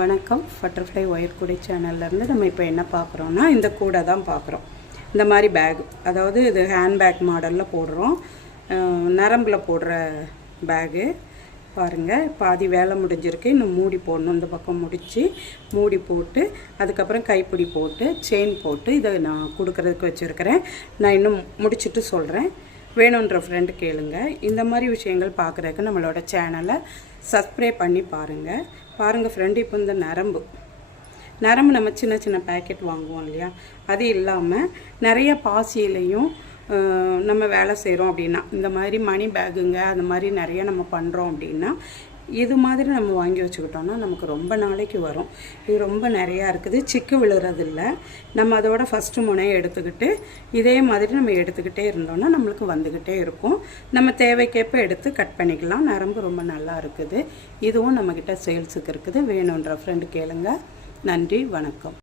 வணக்கம். Butterfly wire கூடை சேனல்லேருந்து நம்ம இப்போ என்ன பார்க்குறோன்னா, இந்த கூடை தான் பார்க்குறோம். இந்த மாதிரி பேக், அதாவது இது ஹேண்ட் பேக் மாடலில் போடுறோம். நரம்பில் போடுற பேகு பாருங்கள். பாதி வேலை முடிஞ்சிருக்கு, இன்னும் மூடி போடணும். இந்த பக்கம் முடித்து மூடி போட்டு அதுக்கப்புறம் கைப்பிடி போட்டு செயின் போட்டு இதை நான் கொடுக்குறதுக்கு வச்சுருக்கிறேன். நான் இன்னும் முடிச்சுட்டு சொல்கிறேன். வேணுன்ற ஃப்ரெண்டு கேளுங்க. இந்த மாதிரி விஷயங்கள் பார்க்குறதுக்கு நம்மளோட சேனலை சப்ஸ்கிரைப் பண்ணி பாருங்கள் ஃப்ரெண்டு. இப்போ இந்த நரம்பு நம்ம சின்ன சின்ன பேக்கெட் வாங்குவோம் இல்லையா, அது இல்லாமல் நிறைய பாசியிலையும் நம்ம வேலை செய்கிறோம் அப்படின்னா, இந்த மாதிரி மணி பேக்குங்க அந்த மாதிரி நிறைய நம்ம பண்ணுறோம் அப்படின்னா, இது மாதிரி நம்ம வாங்கி வச்சுக்கிட்டோம்னா நமக்கு ரொம்ப நாளைக்கு வரும். இது ரொம்ப நிறையா இருக்குது, சிக்கு விழுறதில்ல. நம்ம அதோட ஃபஸ்ட்டு முனையை எடுத்துக்கிட்டு இதே மாதிரி நம்ம எடுத்துக்கிட்டே இருந்தோம்னா நம்மளுக்கு வந்துக்கிட்டே இருக்கும். நம்ம தேவைக்கேற்ப எடுத்து கட் பண்ணிக்கலாம். நரம்பு ரொம்ப நல்லா இருக்குது. இதுவும் நம்மக்கிட்ட சேல்ஸுக்கு இருக்குது. வேணுன்ற ஃப்ரெண்டு கேளுங்க. நன்றி, வணக்கம்.